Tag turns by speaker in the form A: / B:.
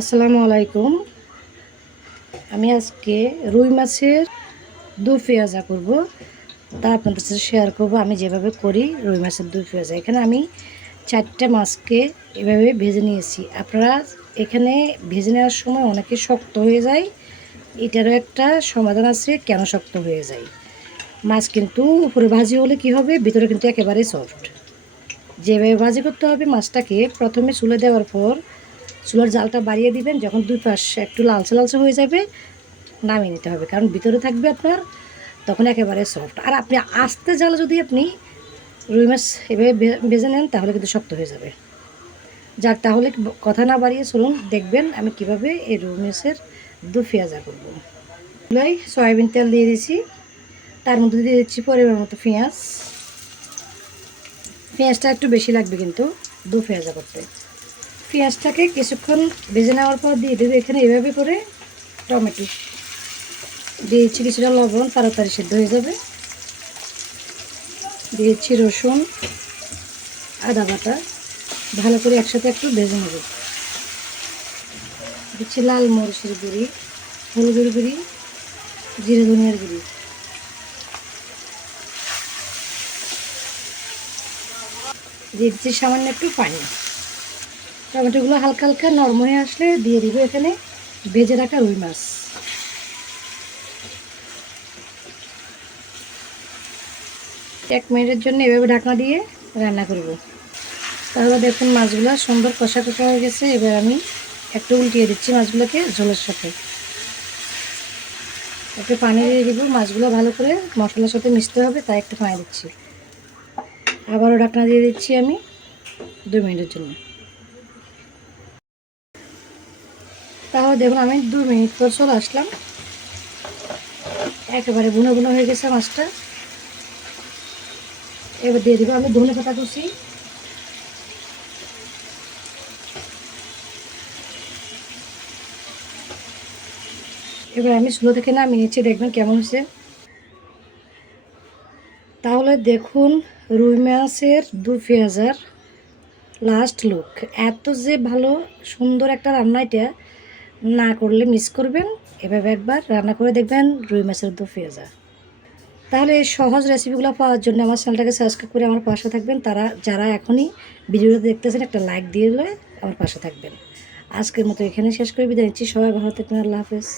A: আসসালামু আলাইকুম। আমি আজকে রুই মাছের দু পেঁয়াজা করব। তা আপনাদের সাথে শেয়ার করব। আমি যেভাবে করি রুই মাছের দু পেঁয়াজা। এখানে আমি চারটে মাছকে এভাবে ভেজে নিয়েছি। আপনারা এখানে ভেজে নেওয়ার সময় অনেকে শক্ত হয়ে যায়। এটারও একটা সমাধান আছে, কেন শক্ত হয়ে যায়। মাছ কিন্তু উপরে ভাজি হলে কি হবে? ভিতরে কিন্তু একেবারে সফট যেভাবে ভাজি করতে হবে মাছটাকে প্রথমে চুলে দেওয়ার পর চুলার জালটা বাড়িয়ে দিবেন, যখন দুই পাশ একটু লালচে লালচে হয়ে যাবে, নামিয়ে নিতে হবে। কারণ ভিতরে থাকবে আপনার তখন একেবারে সফট আর আপনি আস্তে জালে যদি আপনি রুই মাছ এভাবে ভেজে নেন, তাহলে কিন্তু শক্ত হয়ে যাবে। যাক, তাহলে কথা না বাড়িয়ে চলুন, দেখবেন আমি কীভাবে এই রুই মাছের দু পেঁয়াজা করব। চুলাই সয়াবিন তেল দিয়ে দিয়েছি। তার মধ্যে দিয়ে দিচ্ছি পরিমাণ মতো পেঁয়াজ। পেঁয়াজটা একটু বেশি লাগবে কিন্তু দু পেঁয়াজা করতে। পেঁয়াজটাকে কিছুক্ষণ ভেজে নেওয়ার পর দিয়ে দেবে এখানে এভাবে করে টমেটো। দিয়েছি কিছুটা লবণ, তাড়াতাড়ি সেদ্ধ হয়ে যাবে। দিয়েছি রসুন, আদা বাটা। ভালো করে একসাথে একটু ভেজে নেব। দিচ্ছি লাল মরিচের গুঁড়ি, হলুদের গুঁড়ি, জিরে ধনিয়ার গুঁড়ি। দিয়ে দিচ্ছি সামান্য একটু পানি। টমেটোগুলো হালকা হালকা নরম হয়ে আসলে দিয়ে দিব এখানে ভেজে রাখা রুই মাছ। এক মিনিটের জন্য এভাবে ঢাকনা দিয়ে রান্না করব। তাহলে দেখুন মাছগুলো সুন্দর কষা কষা হয়ে গেছে। এবার আমি একটু উল্টিয়ে দিচ্ছি মাছগুলোকে ঝোলের সাথে। একটু পানি দিয়ে দিব। মাছগুলো ভালো করে মশলার সাথে মিশতে হবে, তাই একটু পানি দিচ্ছি। আবারও ঢাকনা দিয়ে দিচ্ছি আমি দু মিনিটের জন্য। তাহলে দেখুন আমি দু মিনিট পর চলে আসলাম। একেবারে বুনো বুনো হয়ে গেছে মাছটা। এবার দিয়ে দিব আমি ধনে পাতা কুচি। এবার আমি স্লো থেকে নামিয়ে নিচ্ছি দেখবেন কেমন হয়েছে। তাহলে দেখুন রুই মাছের দু পেঁয়াজার লাস্ট লুক এত যে ভালো সুন্দর একটা রান্না এটা না করলে মিস করবেন। এভাবে একবার রান্না করে দেখবেন রুই মাছের দু পেঁয়াজা। তাহলে এই সহজ রেসিপিগুলো পাওয়ার জন্য আমার চ্যানেলটাকে সাবস্ক্রাইব করে আমার পাশে থাকবেন। তারা, যারা এখনই ভিডিওটা দেখতেছেন, একটা লাইক দিয়ে দিলে আমার পাশে থাকবেন। আজকের মতো এখানে শেষ করে। বিদায় নিচ্ছি। সবাই ভালো থাকবেন। আল্লাহ হাফেজ।